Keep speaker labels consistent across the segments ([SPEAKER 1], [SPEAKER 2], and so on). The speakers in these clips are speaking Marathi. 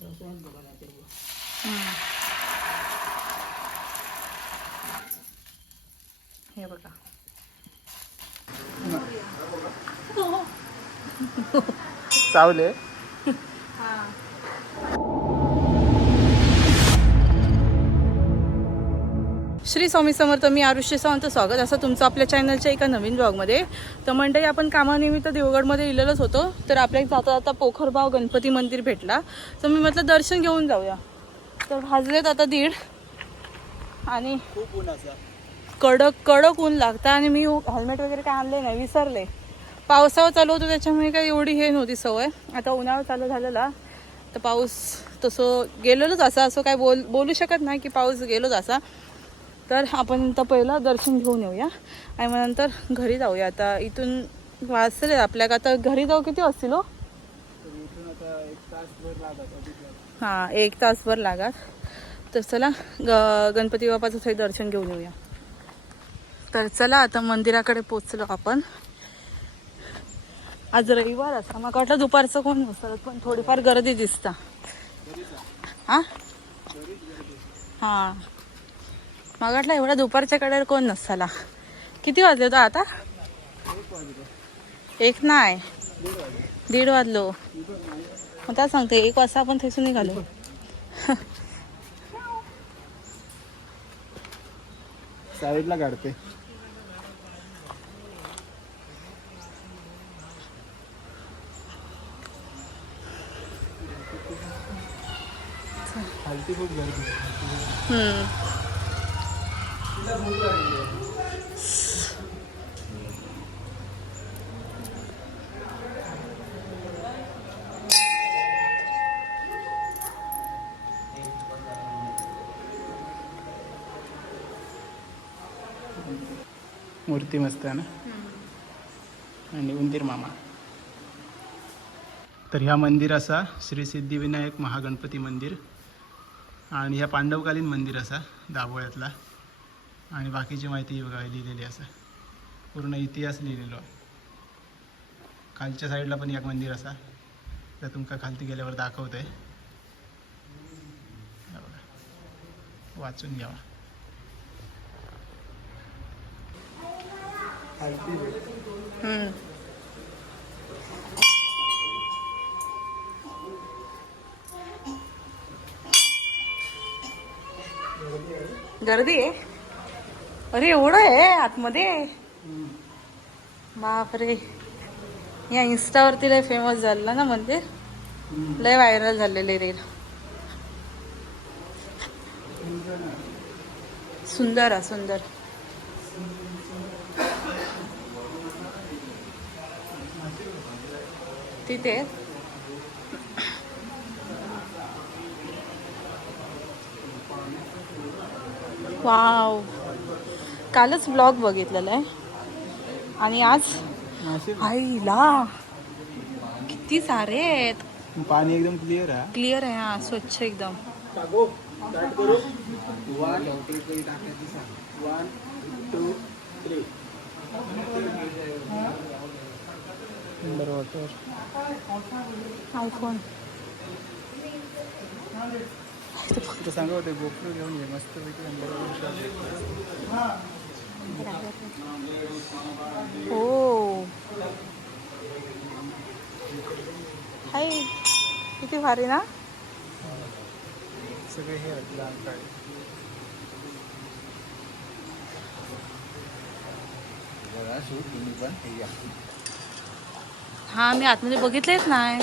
[SPEAKER 1] हम्म. हे बघा
[SPEAKER 2] चावले
[SPEAKER 1] श्री स्वामी समर्थ मी आरुष्य सावंत स्वागत. असं तुमचं आपल्या चॅनलच्या एका नवीन ब्लॉगमध्ये तर मंडळी आपण कामानिमित्त देवगडमध्ये इलेलोच होतो. तर आपल्या जाता जाता पोखरबाव गणपती मंदिर भेटला. तर मी म्हटलं दर्शन घेऊन जाऊया. तर भाजलेत आता दीड. आणि कडक कडक ऊन लागतं. आणि मी हेल्मेट वगैरे काय आणले नाही विसरले. पावसाळा चालू होतो त्याच्यामुळे काही एवढी हे नव्हती सवय. आता उन्हाळा चालू झालेला. तर पाऊस तसं गेलेलोच असा. असं काय बोल बोलू शकत नाही की पाऊस गेलोच असा. तर आपण तर पहिलं दर्शन घेऊन येऊया. आणि मग नंतर घरी जाऊया. आता इथून वाचले आपल्याला आता घरी जाऊ किती वाजतील हो?
[SPEAKER 2] तर एक तासभर लागत लागत.
[SPEAKER 1] हां एक तासभर तर चला ग गणपती बाप्पाचं थोडी दर्शन घेऊन येऊया. तर चला आता मंदिराकडे पोचलो आपण. आज रविवार असा. मग वाटलं दुपारचं कोण नसतं पण थोडीफार गर्दी दिसता. हां? हां. मग वाटलं एवढा दुपारच्या कडेवर कोण नसताला किती वाजले होता आता? एक नाही. दीड वाजलो. मग काय सांगते एक वाजता आपण थेसून निघालो.
[SPEAKER 2] साईडला काढते.
[SPEAKER 1] हम्म.
[SPEAKER 2] मूर्ती मस्त आहे ना? आणि उंदीर मामा. तर ह्या मंदिर असा श्री सिद्धिविनायक महागणपती मंदिर. आणि ह्या पांडवकालीन मंदिर असा दाभोळ्यातला. आणि बाकीची माहिती बघा लिहिलेली असं. पूर्ण इतिहास लिहिलेलो आहे. खालच्या साईडला पण एक मंदिर असा तर तुमका खालती गेल्यावर दाखवत आहे बघा. वाचून घ्यावा.
[SPEAKER 1] गर्दी आहे? अरे एवढं आहे आतमध्ये? बापरे. या इन्स्टावरती लय फेमस झालं ना मंदिर? लय व्हायरल झालेले रील सुंदर आहे सुंदर. तिथे? वाव. कालच ब्लॉग बघितलेला आहे. आणि आज आईला किती सारे आहेत.
[SPEAKER 2] पाणी एकदम क्लिअर आहे.
[SPEAKER 1] क्लिअर आहे हा स्वच्छ एकदम. आयफोन
[SPEAKER 2] सांगा होते गोप्रो घेऊन ये मस्त पैकी नंबर
[SPEAKER 1] हो. हाय. किती भारी ना?
[SPEAKER 2] सगळे हे
[SPEAKER 1] हा मी आतमध्ये बघितलेच नाही.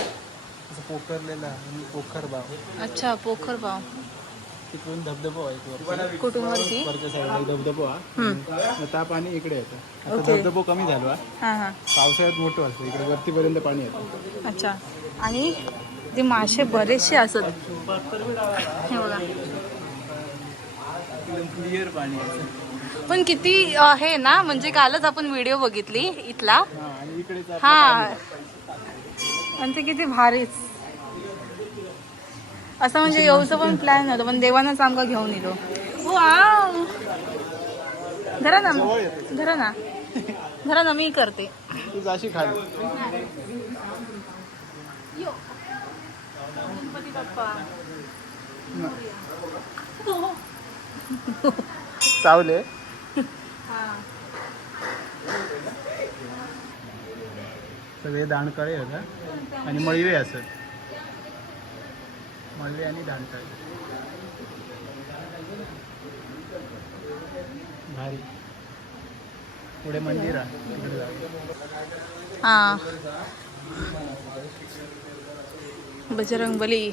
[SPEAKER 2] पोखरलेलं पोखर बाव.
[SPEAKER 1] अच्छा पोखर भाव
[SPEAKER 2] तिकडून धबधबा आहे वरच्या साईडला धबधबा हा आता पाणी इकडे येतं. आता
[SPEAKER 1] ओके.
[SPEAKER 2] धबधबा कमी झालो हा.
[SPEAKER 1] हा हा.
[SPEAKER 2] पावसाळ्यात मोठं असतं. इकडे वरतीपर्यंत पाणी येतं.
[SPEAKER 1] अच्छा. आणि ते मासे बरेचसे असत. हे बघा.
[SPEAKER 2] एकदम क्लिअर पाणी आहे.
[SPEAKER 1] पण किती अ, हे ना म्हणजे कालच आपण व्हिडिओ बघितली इथला.
[SPEAKER 2] हा आणि
[SPEAKER 1] हा. आणि ते किती भारीच. असं म्हणजे येऊचं पण प्लॅन नव्हतं पण देवानंच आमका घेऊन येलो. वाव! धरा ना. धरा ना. धरा ना मी करते.
[SPEAKER 2] चावले?
[SPEAKER 1] हा.
[SPEAKER 2] सगळे दाणकाळे होता आणि मळवे असत मल्ले आणि दाणकाळे भारी. पुढे मंदिर आहे. तिकडे जाऊया.
[SPEAKER 1] हा. बजरंग बली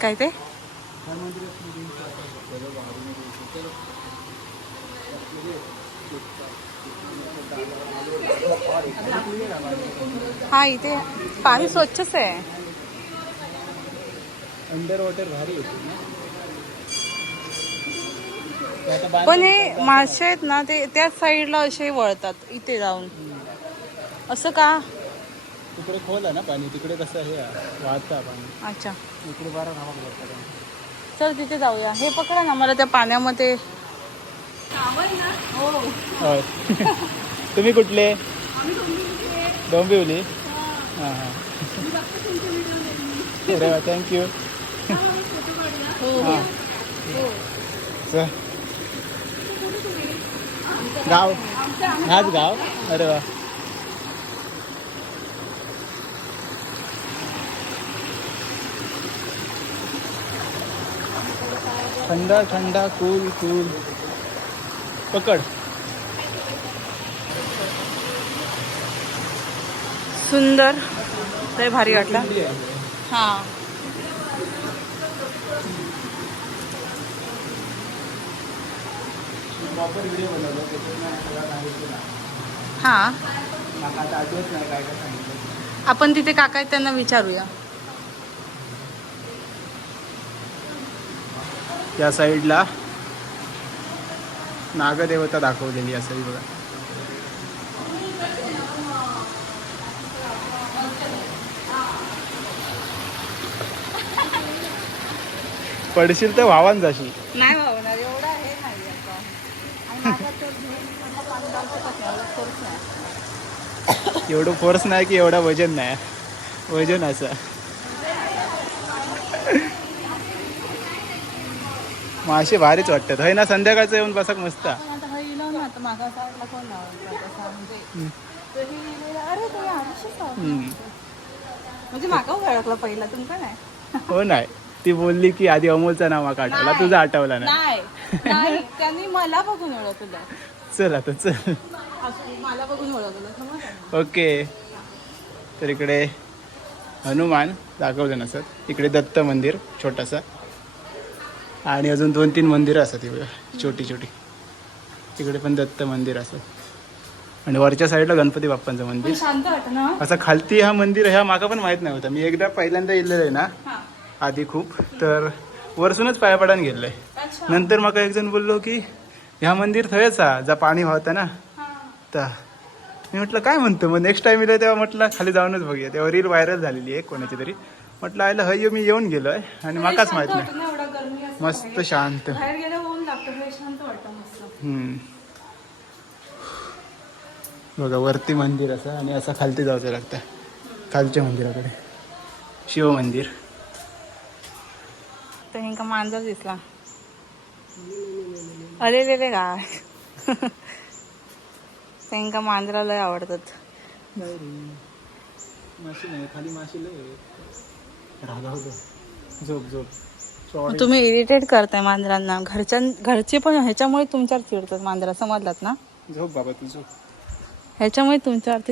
[SPEAKER 1] काय ते? हा इथे पाणी स्वच्छच आहे.
[SPEAKER 2] अंडर वॉटर भारी
[SPEAKER 1] पण हे मासे आहेत ना ते त्याच साईडला असे वळतात इथे जाऊन. असं का?
[SPEAKER 2] तिकडे खोल आहे ना पाणी? तिकडे कसं हे आहे, वाहतं पाणी.
[SPEAKER 1] अच्छा.
[SPEAKER 2] इकडे बारा धावा
[SPEAKER 1] चल तिथे जाऊया. हे पकडा ना मला त्या पाण्यामध्ये.
[SPEAKER 2] होय तुम्ही कुठले? डोंबिवली. हां हां. अरे वा थँक्यू हां. गाव. हाच गाव? अरे वा. थंडा थंडा कूल कूल पकड.
[SPEAKER 1] सुंदर. लय भारी वाटला. हा. हा. आपण तिथे काका त्यांना विचारूया.
[SPEAKER 2] या साईडला नागदेवता दाखवलेली असेल बघा. पडशील तर व्हावान जाशी
[SPEAKER 1] नाही भावणार एवढा हे नाही आता. आणि माझा तो घेऊन मला पाणी लावतो का नाही, एवढा force नाही.
[SPEAKER 2] एवढं फोर्स नाही की एवढा वजन नाही. वजन असं. मासे भारीच वाटतात. होय ना संध्याकाळचं येऊन बसक मस्त.
[SPEAKER 1] हा ना म्हणजे तो ही नाही
[SPEAKER 2] हो नाही ती बोलली की आधी अमोलचा नाव माका आठवला. तुझा आठवला नाही.
[SPEAKER 1] त्यांनी मला बघून ओळखलं.
[SPEAKER 2] चल आता चल.
[SPEAKER 1] मला बघून ओळखलं.
[SPEAKER 2] ओके. तर इकडे हनुमान दाखवलं नसत इकडे दत्त मंदिर छोटासा. आणि अजून दोन तीन मंदिरं असतात इकडे. छोटी छोटी. तिकडे पण दत्त मंदिर असत आणि वरच्या साईडला गणपती बाप्पांचं मंदिर. असं खालती हा मंदिर ह्या माका पण माहीत नव्हतं. मी एकदा पहिल्यांदा येलेलं आहे ना
[SPEAKER 1] हा.
[SPEAKER 2] आधी खूप. तर वरसूनच पाया पडान गेलंय
[SPEAKER 1] अच्छा.
[SPEAKER 2] नंतर माका एक जण बोललो की ह्या मंदिर थंयच हा जा पाणी व्हावता ना. तर मी म्हटलं काय म्हणतो? मग नेक्स्ट टाइम येईल तेव्हा म्हटलं खाली जाऊनच बघूया. तेव्हा रील व्हायरल झालेली आहे कोणाची तरी. म्हटलं आयला हय मी येऊन गेलोय. आणि माकाच माहीत नाही
[SPEAKER 1] वाटत ना एवढा गरमी असं
[SPEAKER 2] मस्त. शांत.
[SPEAKER 1] बाहेर गेलं ऊन लागतं हे शांत वाटतं मस्त.
[SPEAKER 2] हम्म. बघा वरती मंदिर असं आणि असं खालती जायचं लागतं. खालच्या मंदिराकडे. शिव मंदिर.
[SPEAKER 1] तर हिंका मांजर दिसला. अरे रे रे काय त्यांका मांजरा लय आवडतात.
[SPEAKER 2] माशी नाही खाली माशी लय रागावलं झोप झोप. सॉरी
[SPEAKER 1] तुम्ही इरिटेट करताय मांजरांना. घरच्या घरचे पण ह्याच्यामुळे तुमच्यावर चिडतात मांजरा. समजलात ना?
[SPEAKER 2] झोप बाबा तू झोप.
[SPEAKER 1] ह्याच्यामुळे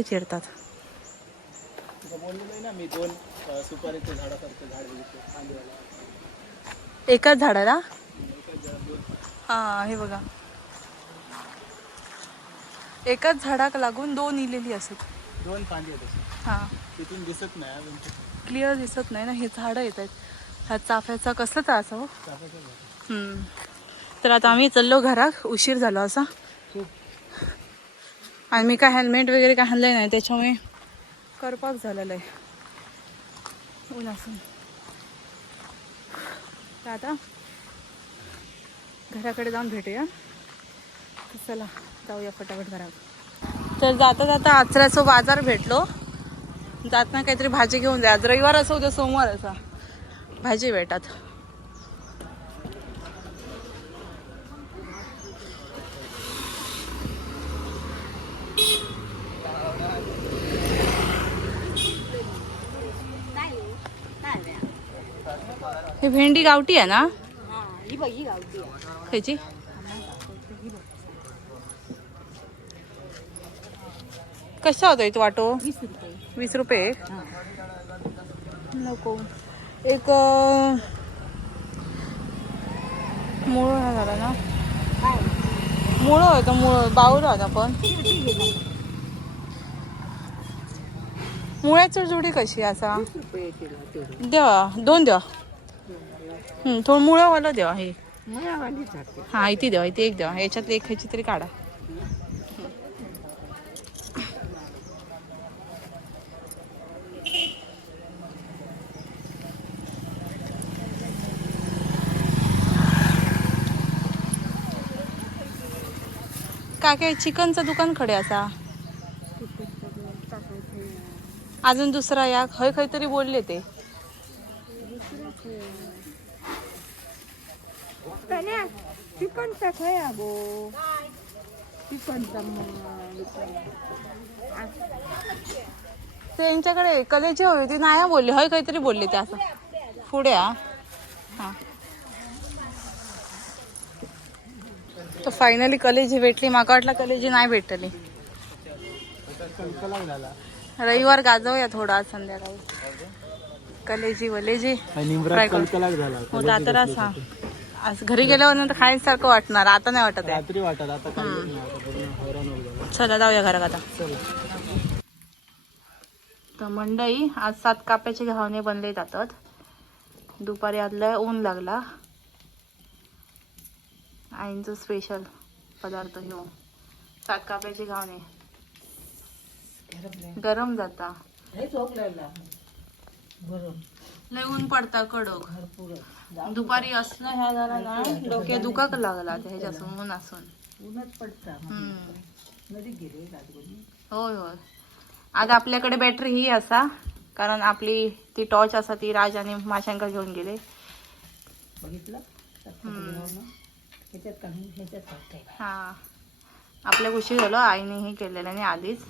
[SPEAKER 1] चिडतात.
[SPEAKER 2] ना मी दोन झाडासारखं झाड बघितलं फांदीवाला.
[SPEAKER 1] एकाच झाडाला? हा हे बघा. एकाच झाडाक लागून दोन इलेली असत.
[SPEAKER 2] दोन अशी.
[SPEAKER 1] हा.
[SPEAKER 2] तिथून दिसत नाही अजून.
[SPEAKER 1] क्लिअर दिसत नाही ना हे झाडं येत आहेत. ह्या चाफ्याचा कसला त्रास हो? तर आता आम्ही चाललो घरात उशीर झालो असा. आणि मी काय हेल्मेट वगैरे काय आणलं नाही त्याच्यामुळे करपाक झालेलं आहे. ऊन तर आता घराकडे जाऊन भेटूया. चला जाऊया फटाफट घरात. तर जाता जाता आचऱ्याचा बाजार भेटलो. जाताना काहीतरी भाजी घेऊन जा आज रविवार असं उद्या सोमवार असा. भाजी भेटात हे भेंडी गावठी आहे ना? ह्याची कशा होतो इथं वाटो? वीस रुपये. एक? नको. एक मूळ हा झाला ना? मूळ होतं मूळ. बाऊल होता पण मुळ्याची जोडी कशी असा? द्या दोन द्या हं, थोडं मुळंवालं द्या हे. हा इथे द्या इथे एक द्या याच्यातली एक ह्याची तरी काढा. काय चिकनचं दुकान खडे असा. अजून दुसरा या खय खय तरी बोलले ते.
[SPEAKER 3] चिकनचा खय गो चिकनचा
[SPEAKER 1] ते यांच्याकडे कलेची होती नाही बोलले हय काहीतरी बोलले ते असं. पुढे हा. तर फायनली कलेजी भेटली. माका वाटलं कलेजी नाही भेटली. रविवार गाजवूया थोडा आज संध्याकाळी. कलेजी वलेजी.
[SPEAKER 2] आणि
[SPEAKER 1] Try
[SPEAKER 2] निमरात
[SPEAKER 1] कर.
[SPEAKER 2] कलकलाट झाला.
[SPEAKER 1] मग आता रास हा आज घरी गेल्यावर नंतर खाण्यासारखं वाटणार. आता नाही वाटत आहे.
[SPEAKER 2] रात्री वाटत आता काय
[SPEAKER 1] चला जाऊया घरात आता. तर मंडई आज सात काप्याचे घावणे बनले जातात. दुपारी आदल्या ऊन लागला. आईंचं स्पेशल पदार्थ ह्यो सात काप्याचे घावणे. गरम जाता. लय ऊन पडता कडक. दुपारी असलं ह्या झाला ना डोक्या दुखाक लागला ह्याच्यासून ऊन असून. हम्म. होय होय. आज आपल्याकडे बॅटरी ही असा कारण आपली ती टॉर्च असा ती राज आणि माशांका घेऊन गेले. हम्म. हा. आपल्या गोष्टी झालं आईने हे केलेलं आणि आधीच.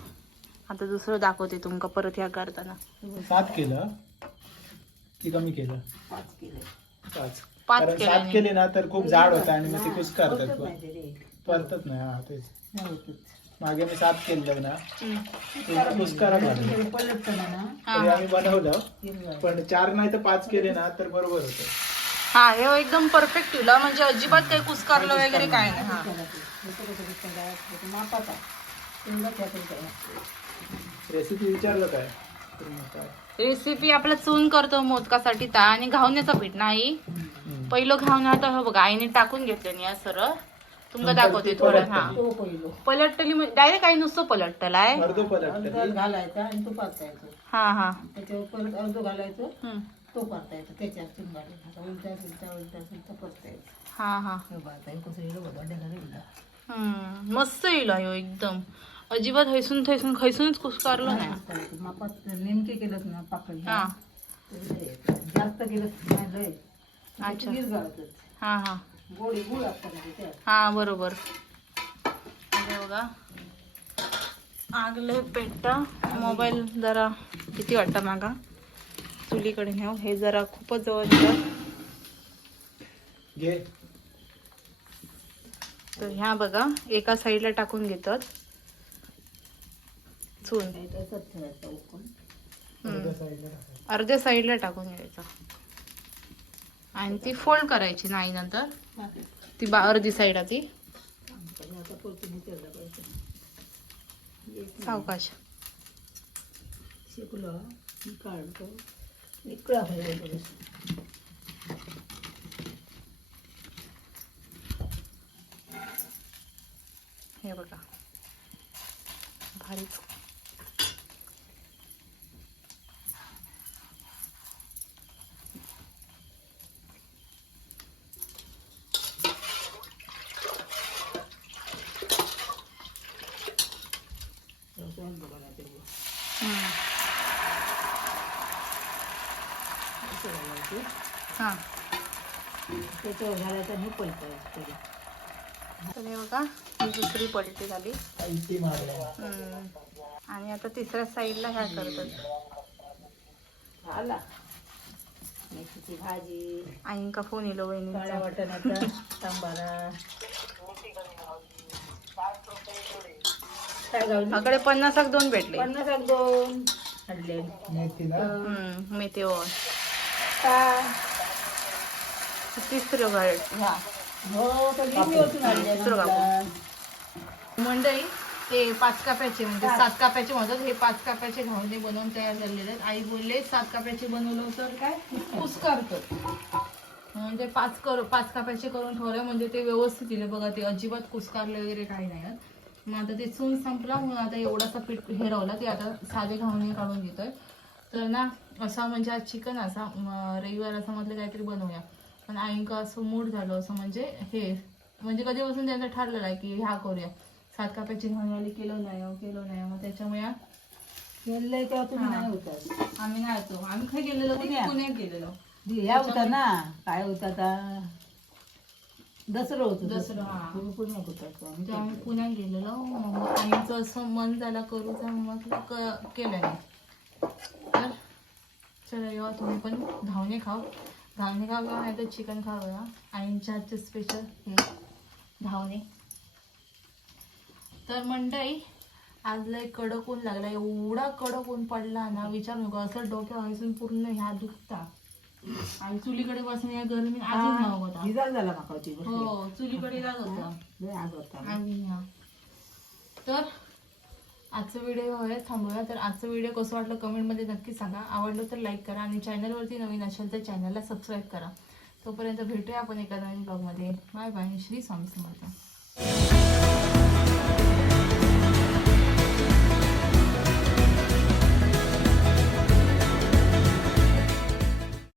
[SPEAKER 1] आता दुसरं दाखवते तुमका परत ह्या करताना.
[SPEAKER 2] सात केलं? की कमी केलं? पाच
[SPEAKER 1] पाच.
[SPEAKER 2] कारण
[SPEAKER 1] केलं
[SPEAKER 2] सात
[SPEAKER 1] नाही.
[SPEAKER 2] केले ना तर खूप जाड होतं आणि मग ते कुस करतात परतत नाही हा तेच. मागे मी सात केलं ना ते कुस्कारा झालं
[SPEAKER 1] हा,
[SPEAKER 2] तरी
[SPEAKER 1] हा.
[SPEAKER 2] आम्ही बनवलं पण चार नाही तर पाच केले ना तर बरोबर होतं.
[SPEAKER 1] हा हे एकदम परफेक्ट ठेवला म्हणजे अजिबात काही कुसकारलं वगैरे काय नाही. हा.
[SPEAKER 2] रेसिपी विचारलं काय?
[SPEAKER 1] रेसिपी आपला चून करतो मोदकासाठी ता आणि घावण्याचा पीठ नाही. पहिलं घावणं आता हे बघा आईने टाकून घेतलं नाही सरळ. तुमका दाखवते थोडं हा. पलटली म्हणजे डायरेक्ट आई नुसतं पलटलं आहे
[SPEAKER 3] घालायचा आणि तो
[SPEAKER 1] हा हा.
[SPEAKER 3] त्याच्यावर परत अर्ध घालायचं. तो परतायचा त्याच्यावर चिंगाडी आता उलटा उलटा उलटा उलटा परतायचा
[SPEAKER 1] हा हा
[SPEAKER 3] हे बघा आता हे कसं येईल बघा ढगाला येईल.
[SPEAKER 1] हम्म. मस्त येईल ह्यो एकदम अजिबात हैसून थैसून खैसूनच कुसकारलं नाही.
[SPEAKER 3] मापात नेमके केलंच ना पाकळी
[SPEAKER 1] हा
[SPEAKER 3] जास्त केलंच नाही लय
[SPEAKER 1] अच्छा.
[SPEAKER 3] विरघळतच.
[SPEAKER 1] हा हा
[SPEAKER 3] गोडी गुळ असतात ना त्याच्यात.
[SPEAKER 1] हा बरोबर हे बघा आगले पेट्टा मोबाईल जरा किती वाटतं मागा चुलीकडे नेऊ. हे जरा खूपच जवळ तर ह्या बघा एका साईडला टाकून घेतात.
[SPEAKER 3] उकळून.
[SPEAKER 2] अर्ध्या साईडला टाकायचं.
[SPEAKER 1] अर्ध्या साईडला टाकून घ्यायचा. आणि ती फोल्ड करायची नाही नंतर. ती बा अर्धी साईड ती
[SPEAKER 3] आणि आता परतून हे केलं पाहिजे.
[SPEAKER 1] सावकाश
[SPEAKER 3] शिकलो मी काढतो इकडं हलवायचं थोडंसं.
[SPEAKER 1] हे बघा भारीच
[SPEAKER 3] पलटी
[SPEAKER 1] हां
[SPEAKER 3] त्याच्यावर घालायचं आणि पलटायचं
[SPEAKER 1] बघा ही दुसरी पलटी झाली. आणि आता तिसऱ्या साईडला काय करतात.
[SPEAKER 3] मेथीची भाजी.
[SPEAKER 1] आईंका फोन येलो वहिनी
[SPEAKER 3] वाटणाचा सांबारा.
[SPEAKER 1] आकडे पन्नासाक दोन भेटले.
[SPEAKER 3] पन्नास एक दोन.
[SPEAKER 2] मेथी
[SPEAKER 1] मेथी तिसरं
[SPEAKER 3] हो.
[SPEAKER 1] मंडई ते पाच काप्याचे म्हणजे सात काप्याचे म्हणतात हे पाच काप्याचे घावणे बनवून तयार झालेले आहेत. आई बोलले सात काप्याचे बनवलं तर काय? कुस करतात म्हणजे पाच कर पाच काप्याचे करून ठेवले म्हणजे ते व्यवस्थित दिले. बघा ते अजिबात कुसकारले वगैरे काही नाही. मग आता ते चून संपला म्हणून आता एवढासा पीठ हे रावला ते आता साधे घावणे काढून घेतोय. तर ना असा म्हणजे आज चिकन असा रविवार असं म्हटलं काहीतरी बनवूया. पण आईंका असं मूड झालं असं म्हणजे हे म्हणजे कधीपासून त्यांचं ठरलेलं आहे की ह्या करूया. सात काप्याची घाणवाली केलं नाही हो, केलं नाही. मग त्याच्यामुळे
[SPEAKER 3] गेलंय तेव्हा तुम्ही
[SPEAKER 1] हा.
[SPEAKER 3] नाही होतात
[SPEAKER 1] आम्ही नाही येतो आम्ही काय गेलेलो
[SPEAKER 3] पुण्यात.
[SPEAKER 1] पुण्यात गेलेलो.
[SPEAKER 3] ह्या होता ना. काय होता आता? दसरं होतं
[SPEAKER 1] दसरं, हा.
[SPEAKER 3] तुम्ही पुण्यात होतात
[SPEAKER 1] ते आम्ही पुण्यात गेलेलो. मग आईचं असं मन झालं करू तर मग क- केलं नाही. तर चला येवा तुम्ही पण. धावणे खाऊ धावणे खाऊ किंवा नाही तर चिकन खाऊया आईंच्या हातचे स्पेशल हे धावणे. तर मंडई आज लय कडक ऊन लागला एवढा कडक ऊन पडला ना विचार नको असं डोक्यावर हसून पूर्ण ह्या दुखता. आणि चुलीकडे बसून या गरमी आधीच नाव होता.
[SPEAKER 3] गिजाल झाला माका
[SPEAKER 1] हो चुलीकडे जात होता.
[SPEAKER 3] लय आग होता.
[SPEAKER 1] आणि. तर आजचा व्हिडिओ आहे थांबूया तर आजचा व्हिडिओ कसं वाटलं कमेंटमध्ये नक्की सांगा. आवडलं तर लाईक करा आणि चॅनलवरती नवीन असेल तर चॅनलला सबस्क्राईब करा. तोपर्यंत भेटूया आपण एका नवीन ब्लॉगमध्ये बाय बाय श्री स्वामी समर्थ.